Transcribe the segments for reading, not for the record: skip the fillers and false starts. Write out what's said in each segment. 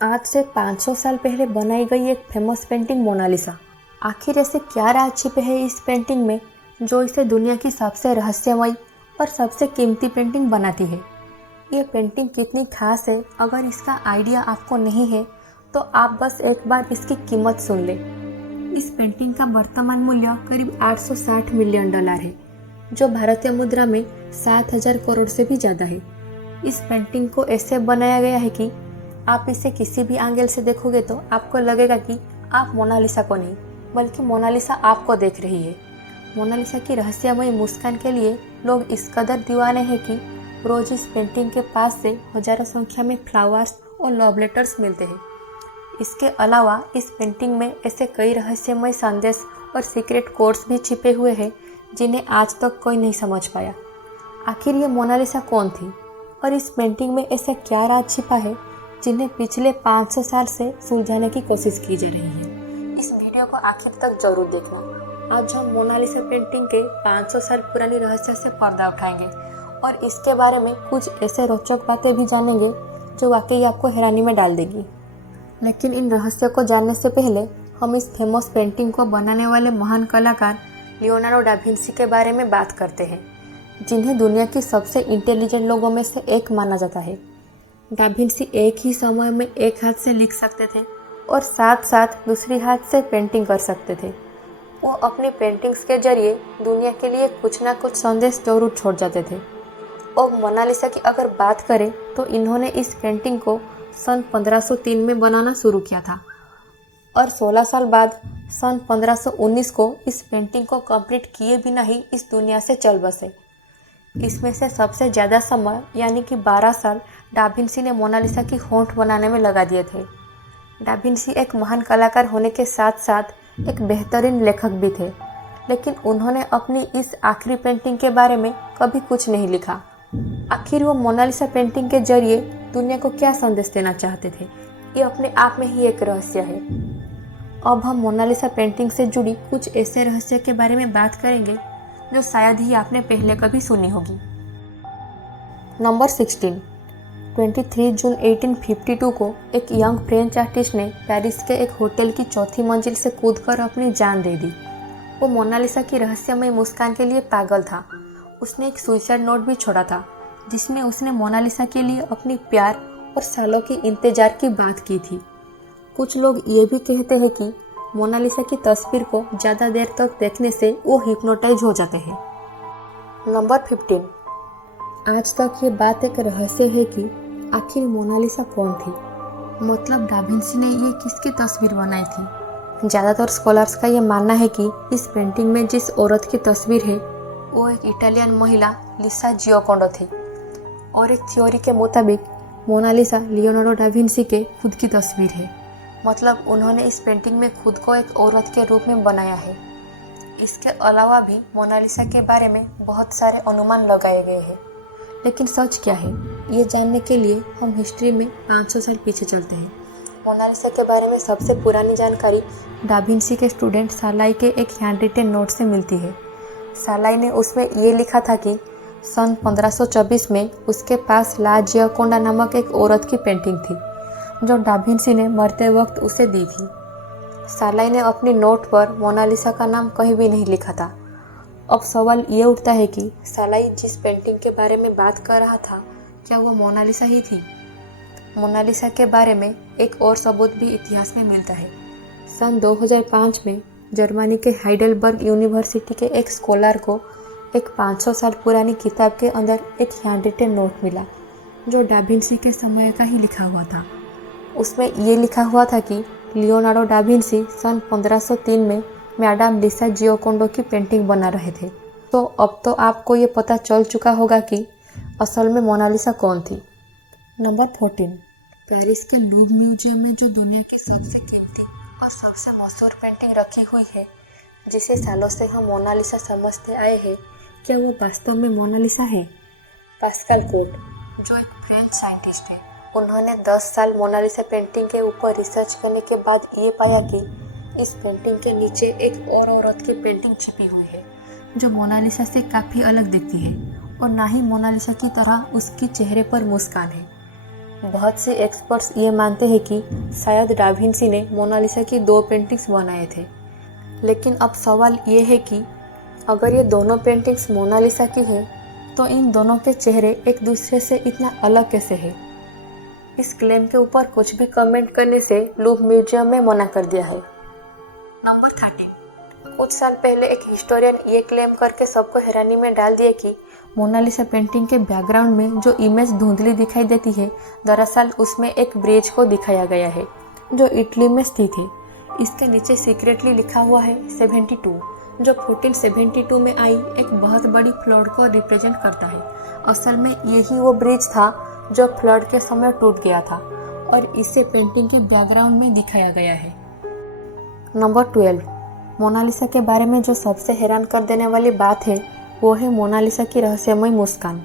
आज से 500 साल पहले बनाई गई एक फेमस पेंटिंग मोनालिसा। आखिर ऐसे क्या राज छिपे हैं इस पेंटिंग में जो इसे दुनिया की सबसे रहस्यमयी और सबसे कीमती पेंटिंग बनाती है। ये पेंटिंग कितनी खास है, अगर इसका आइडिया आपको नहीं है तो आप बस एक बार इसकी कीमत सुन ले। इस पेंटिंग का वर्तमान मूल्य करीब 860 मिलियन डॉलर है, जो भारतीय मुद्रा में 7000 करोड़ से भी ज़्यादा है। इस पेंटिंग को ऐसे बनाया गया है कि आप इसे किसी भी एंगल से देखोगे तो आपको लगेगा कि आप मोनालिसा को नहीं बल्कि मोनालिसा आपको देख रही है। मोनालिसा की रहस्यमयी मुस्कान के लिए लोग इस कदर दीवाने हैं कि रोज इस पेंटिंग के पास से हजारों संख्या में फ्लावर्स और लव लेटर्स मिलते हैं। इसके अलावा इस पेंटिंग में ऐसे कई रहस्यमय संदेश और सीक्रेट कोड्स भी छिपे हुए हैं जिन्हें आज तक कोई नहीं समझ पाया। आखिर ये मोनालिसा कौन थी और इस पेंटिंग में ऐसा क्या राज छिपा है जिन्हें पिछले 500 साल से सुलझाने की कोशिश की जा रही है। इस वीडियो को आखिर तक जरूर देखना। आज हम मोनालिसा पेंटिंग के 500 साल पुरानी रहस्य से पर्दा उठाएंगे और इसके बारे में कुछ ऐसे रोचक बातें भी जानेंगे जो वाकई आपको हैरानी में डाल देगी। लेकिन इन रहस्यों को जानने से पहले हम इस फेमस पेंटिंग को बनाने वाले महान कलाकार लियोनार्डो डा विंसी के बारे में बात करते हैं, जिन्हें दुनिया की सबसे इंटेलिजेंट लोगों में से एक माना जाता है। डा विंसी एक ही समय में एक हाथ से लिख सकते थे और साथ साथ दूसरी हाथ से पेंटिंग कर सकते थे। वो अपनी पेंटिंग्स के जरिए दुनिया के लिए कुछ ना कुछ संदेश जरूर छोड़ जाते थे। और मोनालिसा की अगर बात करें तो इन्होंने इस पेंटिंग को सन 1503 में बनाना शुरू किया था और 16 साल बाद सन 1519 को इस पेंटिंग को कंप्लीट किए बिना ही इस दुनिया से चल बसे। इसमें से सबसे ज़्यादा समय यानी कि 12 साल डा विंसी ने मोनालिसा की होंठ बनाने में लगा दिए थे। डा विंसी एक महान कलाकार होने के साथ साथ एक बेहतरीन लेखक भी थे, लेकिन उन्होंने अपनी इस आखिरी पेंटिंग के बारे में कभी कुछ नहीं लिखा। आखिर वो मोनालिसा पेंटिंग के जरिए दुनिया को क्या संदेश देना चाहते थे, ये अपने आप में ही एक रहस्य है। अब हम मोनालिसा पेंटिंग से जुड़ी कुछ ऐसे रहस्य के बारे में बात करेंगे जो शायद ही आपने पहले कभी सुनी होगी। नंबर 16। 23 जून 1852 को एक यंग फ्रेंच आर्टिस्ट ने पेरिस के एक होटल की चौथी मंजिल से कूदकर अपनी जान दे दी। वो मोनालिसा की रहस्यमय मुस्कान के लिए पागल था। उसने एक सुसाइड नोट भी छोड़ा था जिसमें उसने मोनालिसा के लिए अपनी प्यार और सालों की इंतजार की बात की थी। कुछ लोग ये भी कहते हैं कि मोनालिसा की तस्वीर को ज़्यादा देर तक देखने से वो हिप्नोटाइज हो जाते हैं। नंबर 15। आज तक ये बात एक रहस्य है कि आखिर मोनालिसा कौन थी, मतलब डा विंसी ने ये किसकी तस्वीर बनाई थी। ज़्यादातर स्कॉलर्स का ये मानना है कि इस पेंटिंग में जिस औरत की तस्वीर है वो एक इटालियन महिला लिसा जियोकोंडो थी और एक थ्योरी के मुताबिक मोनालिसा लियोनार्डो डा विंसी के खुद की तस्वीर है, मतलब उन्होंने इस पेंटिंग में खुद को एक औरत के रूप में बनाया है। इसके अलावा भी मोनालिसा के बारे में बहुत सारे अनुमान लगाए गए हैं, लेकिन सच क्या है ये जानने के लिए हम हिस्ट्री में 500 साल पीछे चलते हैं। मोनालिसा के बारे में सबसे पुरानी जानकारी डा विंसी के स्टूडेंट सालाई के एक हैंड रिटन नोट से मिलती है। सालाई ने उसमें ये लिखा था कि सन 1524 में उसके पास ला जियोकोंडा नामक एक औरत की पेंटिंग थी जो डा विंसी ने मरते वक्त उसे दी थी। सालाई ने अपनी नोट पर मोनालिसा का नाम कहीं भी नहीं लिखा था। अब सवाल ये उठता है कि सालाई जिस पेंटिंग के बारे में बात कर रहा था क्या वो मोनालिसा ही थी। मोनालिसा के बारे में एक और सबूत भी इतिहास में मिलता है। सन 2005 में जर्मनी के हाइडेलबर्ग यूनिवर्सिटी के एक स्कॉलर को एक 500 साल पुरानी किताब के अंदर एक हैंड रिटन नोट मिला जो डा विंसी के समय का ही लिखा हुआ था। उसमें ये लिखा हुआ था कि लियोनार्डो डा विंसी सन 1503 में मैडम लिसा जियोकोंडो की पेंटिंग बना रहे थे। तो अब तो आपको ये पता चल चुका होगा कि असल में मोनालिसा कौन थी। नंबर 14। पेरिस के लूव्र म्यूजियम में जो दुनिया की सबसे कीमती और सबसे मशहूर पेंटिंग रखी हुई है, जिसे सालों से हम मोनालिसा समझते आए हैं, क्या वो वास्तव में मोनालिसा है? पास्कल कोट, जो एक फ्रेंच साइंटिस्ट है, उन्होंने 10 साल मोनालिसा पेंटिंग के ऊपर रिसर्च करने के बाद ये पाया कि इस पेंटिंग के नीचे एक और औरत की पेंटिंग छिपी हुई है जो मोनालिसा से काफ़ी अलग दिखती है और ना ही मोनालिसा की तरह उसके चेहरे पर मुस्कान है। बहुत से एक्सपर्ट्स ये मानते हैं कि शायद डाविंसी ने मोनालिसा की 2 पेंटिंग्स बनाए थे। लेकिन अब सवाल ये है कि अगर ये दोनों पेंटिंग्स मोनालिसा की हैं तो इन दोनों के चेहरे एक दूसरे से इतना अलग कैसे हैं? इस क्लेम के ऊपर कुछ भी कमेंट करने से लूव्र म्यूजियम में मना कर दिया है। नंबर 13। कुछ साल पहले एक हिस्टोरियन ये क्लेम करके सबको हैरानी में डाल दिया कि मोनालिसा पेंटिंग के बैकग्राउंड में जो इमेज धुंधली दिखाई देती है, दरअसल उसमें एक ब्रिज को दिखाया गया है जो इटली में स्थित है। इसके नीचे सीक्रेटली लिखा हुआ है 72, जो 1472 में आई एक बहुत बड़ी फ्लड को रिप्रेजेंट करता है। असल में यही वो ब्रिज था जो फ्लड के समय टूट गया था और इसे पेंटिंग के बैकग्राउंड में दिखाया गया है। नंबर 12। मोनालिसा के बारे में जो सबसे हैरान कर देने वाली बात है वो है मोनालिसा की रहस्यमय मुस्कान,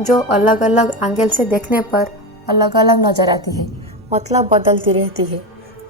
जो अलग अलग एंगल से देखने पर अलग अलग नजर आती है, मतलब बदलती रहती है।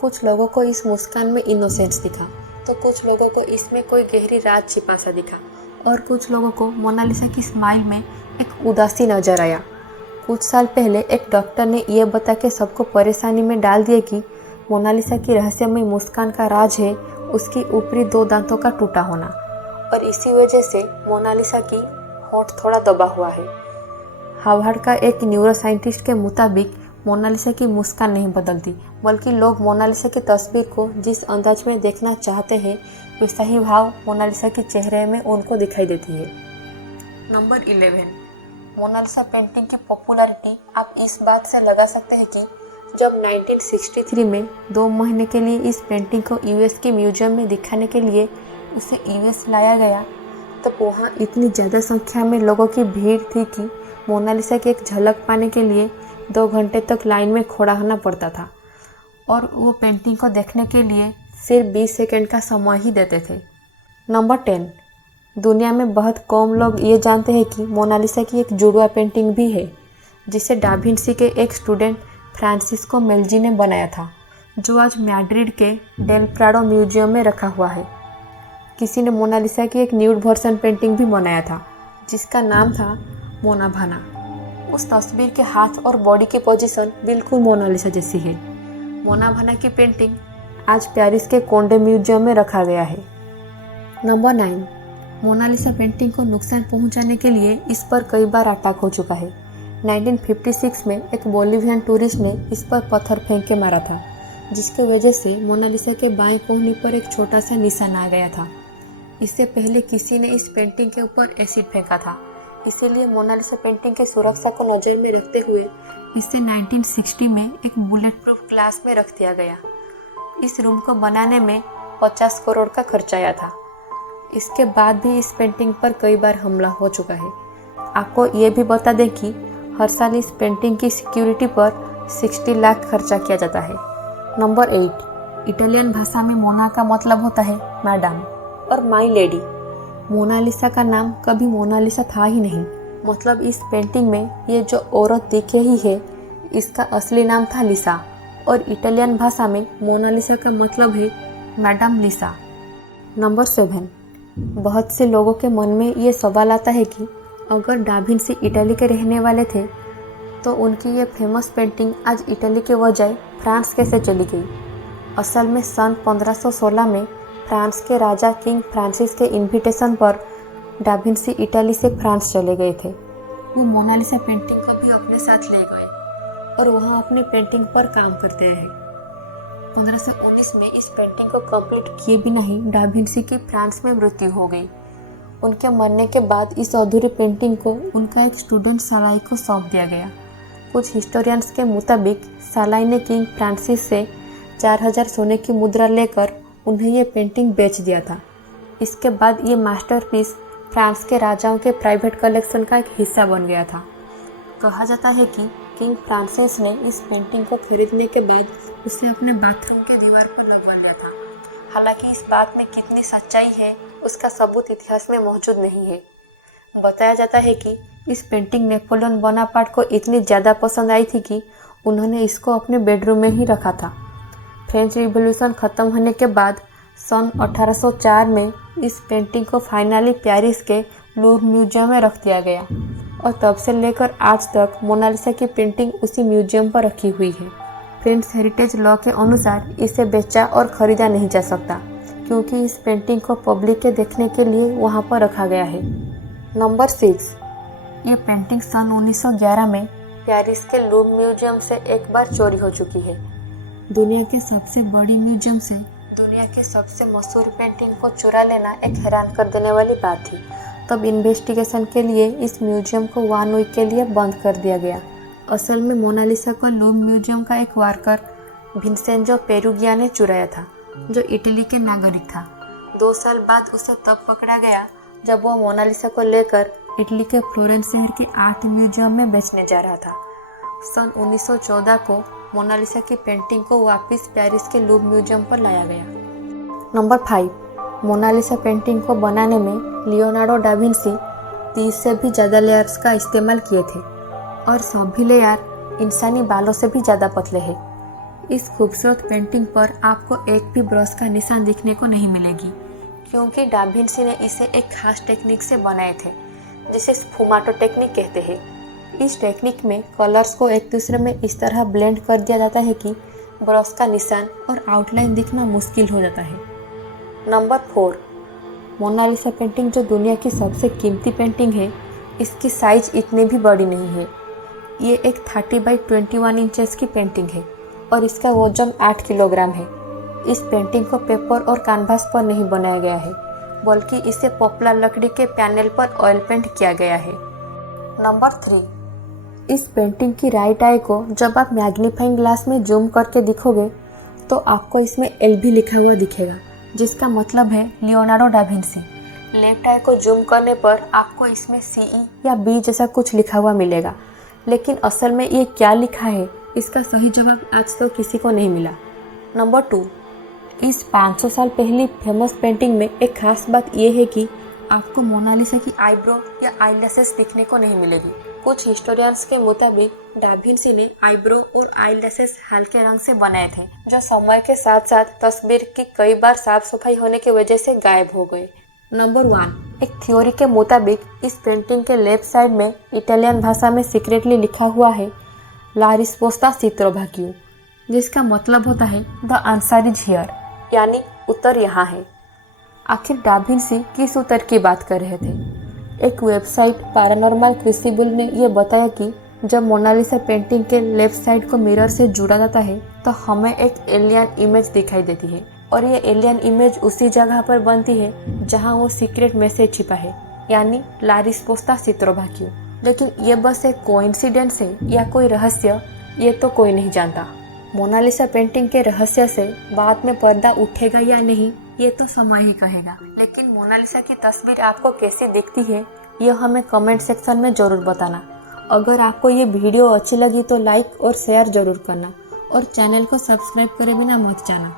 कुछ लोगों को इस मुस्कान में इनोसेंस दिखा, तो कुछ लोगों को इसमें कोई गहरी राज छिपा सा दिखा, और कुछ लोगों को मोनालिसा की स्माइल में एक उदासी नजर आया। कुछ साल पहले एक डॉक्टर ने यह बता के सबको परेशानी में डाल दिया कि मोनालिसा की रहस्यमय मुस्कान का राज है उसकी ऊपरी 2 दांतों का टूटा होना, और इसी वजह से मोनालिसा की होंठ थोड़ा दबा हुआ है। हार्वर्ड का एक न्यूरोसाइंटिस्ट के मुताबिक मोनालिसा की मुस्कान नहीं बदलती, बल्कि लोग मोनालिसा की तस्वीर को जिस अंदाज में देखना चाहते हैं वैसा ही भाव मोनालिसा के चेहरे में उनको दिखाई देती है। नंबर 11। मोनालिसा पेंटिंग की पॉपुलैरिटी आप इस बात से लगा सकते हैं कि जब 1963 में 2 महीने के लिए इस पेंटिंग को यूएस के म्यूजियम में दिखाने के लिए उसे यूएस लाया गया, तब वहाँ इतनी ज़्यादा संख्या में लोगों की भीड़ थी कि मोनालिसा की एक झलक पाने के लिए 2 घंटे तक लाइन में खड़ा होना पड़ता था, और वो पेंटिंग को देखने के लिए सिर्फ 20 सेकंड का समय ही देते थे। नंबर 10। दुनिया में बहुत कम लोग ये जानते हैं कि मोनालिसा की एक जुड़वा पेंटिंग भी है, जिसे डाविंसी के एक स्टूडेंट फ्रांसिस्को मेल्जी ने बनाया था, जो आज मैड्रिड के डेल प्राडो म्यूजियम में रखा हुआ है। किसी ने मोनालिसा की एक न्यूड वर्जन पेंटिंग भी बनाया था, जिसका नाम था मोना भाना। उस तस्वीर के हाथ और बॉडी की पोजीशन बिल्कुल मोनालिसा जैसी है। मोना भाना की पेंटिंग आज पेरिस के कोंडे म्यूजियम में रखा गया है। नंबर 9। मोनालिसा पेंटिंग को नुकसान पहुंचाने के लिए इस पर कई बार अटैक हो चुका है। 1956 में एक बोलिवियन टूरिस्ट ने इस पर पत्थर फेंक के मारा था, जिसकी वजह से मोनालिसा के बाएं कोहनी पर एक छोटा सा निशान आ गया था। इससे पहले किसी ने इस पेंटिंग के ऊपर एसिड फेंका था, इसीलिए मोनालिसा पेंटिंग की सुरक्षा को नज़र में रखते हुए इसे 1960 में एक बुलेट प्रूफ ग्लास में रख दिया गया। इस रूम को बनाने में 50 करोड़ का खर्च आया था। इसके बाद भी इस पेंटिंग पर कई बार हमला हो चुका है। आपको ये भी बता दें कि हर साल इस पेंटिंग की सिक्योरिटी पर 60 लाख खर्चा किया जाता है। नंबर 8। इटालियन भाषा में मोना का मतलब होता है मैडम और माई लेडी। मोनालिसा का नाम कभी मोनालिसा था ही नहीं, मतलब इस पेंटिंग में ये जो औरत दिखे ही है इसका असली नाम था लिसा, और इटालियन भाषा में मोनालिसा का मतलब है मैडम लिसा। नंबर 7। बहुत से लोगों के मन में ये सवाल आता है कि अगर डाविंसी इटली के रहने वाले थे तो उनकी ये फेमस पेंटिंग आज इटली के बजाय फ्रांस कैसे चली गई। असल में सन 1516 में फ्रांस के राजा किंग फ्रांसिस के इन्विटेशन पर डाविंसी इटली से फ्रांस चले गए थे। वो मोनालिसा पेंटिंग को भी अपने साथ ले गए और वहाँ अपनी पेंटिंग पर काम करते रहे। 1519 में इस पेंटिंग को कंप्लीट किए भी नहीं डाविंसी की फ्रांस में मृत्यु हो गई। उनके मरने के बाद इस अधूरी पेंटिंग को उनका एक स्टूडेंट सालाई को सौंप दिया गया। कुछ हिस्टोरियंस के मुताबिक सालाई ने किंग फ्रांसिस से 4000 सोने की मुद्रा लेकर उन्हें ये पेंटिंग बेच दिया था। इसके बाद ये मास्टरपीस फ्रांस के राजाओं के प्राइवेट कलेक्शन का एक हिस्सा बन गया था। कहा जाता है कि किंग फ्रांसिस ने इस पेंटिंग को खरीदने के बाद उसे अपने बाथरूम के दीवार पर लगवा लिया था। हालांकि इस बात में कितनी सच्चाई है उसका सबूत इतिहास में मौजूद नहीं है। बताया जाता है कि इस पेंटिंग नेपोलियन बोनापार्ट को इतनी ज़्यादा पसंद आई थी कि उन्होंने इसको अपने बेडरूम में ही रखा था। फ्रेंच रिवॉल्यूशन ख़त्म होने के बाद सन 1804 में इस पेंटिंग को फाइनली पेरिस के लूव्र म्यूजियम में रख दिया गया। और तब से लेकर आज तक मोनालिसा की पेंटिंग उसी म्यूजियम पर रखी हुई है। फ्रेंच हेरिटेज लॉ के अनुसार इसे बेचा और खरीदा नहीं जा सकता, क्योंकि इस पेंटिंग को पब्लिक के देखने के लिए वहाँ पर रखा गया है। नंबर 6, ये पेंटिंग सन 1911 में पेरिस के लूव्र म्यूजियम से एक बार चोरी हो चुकी है। दुनिया के सबसे बड़ी म्यूजियम से दुनिया की सबसे मशहूर पेंटिंग को चुरा लेना एक हैरान कर देने वाली बात थी। तब इन्वेस्टिगेशन के लिए इस म्यूजियम को 1 वीक के लिए बंद कर दिया गया। असल में मोनालिसा को लूव्र म्यूजियम का एक वर्कर विंसेंजो पेरुगिया ने चुराया था, जो इटली के नागरिक था। 2 साल बाद उसे तब पकड़ा गया जब वो मोनालिसा को लेकर इटली के फ्लोरेंस शहर के आर्ट म्यूजियम में बेचने जा रहा था। सन 1914 को मोनालिसा की पेंटिंग को वापस पेरिस के लूव्र म्यूजियम पर लाया गया। नंबर 5, मोनालिसा पेंटिंग को बनाने में लियोनार्डो डा विंसी 30 से भी ज़्यादा लेयर्स का इस्तेमाल किए थे और सभी लेयर इंसानी बालों से भी ज़्यादा पतले हैं। इस खूबसूरत पेंटिंग पर आपको एक भी ब्रश का निशान दिखने को नहीं मिलेगी, क्योंकि डा विंसी ने इसे एक खास टेक्निक से बनाए थे, जिसे स्फुमाटो टेक्निक कहते हैं। इस टेक्निक में कलर्स को एक दूसरे में इस तरह ब्लेंड कर दिया जाता है कि ब्रश का निशान और आउटलाइन दिखना मुश्किल हो जाता है। नंबर 4, मोनालिसा पेंटिंग जो दुनिया की सबसे कीमती पेंटिंग है, इसकी साइज इतनी भी बड़ी नहीं है। ये एक 30 बाई 21 इंचेस की पेंटिंग है और इसका वजन 8 किलोग्राम है। इस पेंटिंग को पेपर और कैनवास पर नहीं बनाया गया है, बल्कि इसे पॉपुलर लकड़ी के पैनल पर ऑयल पेंट किया गया है। नंबर 3, इस पेंटिंग की राइट आई को जब आप मैग्नीफाइंग ग्लास में जूम करके दिखोगे तो आपको इसमें LV लिखा हुआ दिखेगा, जिसका मतलब है लियोनार्डो डा विंसी। लेफ्ट आई को जूम करने पर आपको इसमें CE या B जैसा कुछ लिखा हुआ मिलेगा, लेकिन असल में ये क्या लिखा है इसका सही जवाब आज तो किसी को नहीं मिला। नंबर 2, इस 500 साल पहली फेमस पेंटिंग में एक खास बात यह है कि आपको मोनालिसा की आईब्रो या आईलैशेस दिखने को नहीं मिलेगी। कुछ हिस्टोरियंस के मुताबिक डा विंसी ने आईब्रो और आईलैशेस हल्के रंग से बनाए थे, जो समय के साथ साथ तस्वीर की कई बार साफ सफाई होने की वजह से गायब हो गए। नंबर 1, एक थ्योरी के मुताबिक इस पेंटिंग के लेफ्ट साइड में इटालियन भाषा में सीक्रेटली लिखा हुआ है ला रिस्पोस्ता सी ट्रोवाकियो, जिसका मतलब होता है द आंसर इज हियर, यानी उत्तर यहाँ है। आखिर डा विंसी किस उत्तर की बात कर रहे थे? एक वेबसाइट पैरानॉर्मल क्रूसिबल ने यह बताया कि जब मोनालिसा पेंटिंग के लेफ्ट साइड को मिरर से जुड़ा जाता है तो हमें एक एलियन इमेज दिखाई देती है, और ये एलियन इमेज उसी जगह पर बनती है जहाँ वो सीक्रेट मैसेज छिपा है, यानी ला रिस्पोस्ता सी ट्रोवाकियो। लेकिन ये बस एक कोइंसिडेंस है या कोई रहस्य, ये तो कोई नहीं जानता। मोनालिसा पेंटिंग के रहस्य से बाद में पर्दा उठेगा या नहीं, ये तो समय ही कहेगा। लेकिन मोनालिसा की तस्वीर आपको कैसी दिखती है, यह हमें कमेंट सेक्शन में ज़रूर बताना। अगर आपको ये वीडियो अच्छी लगी तो लाइक और शेयर ज़रूर करना, और चैनल को सब्सक्राइब करे बिना मत जाना।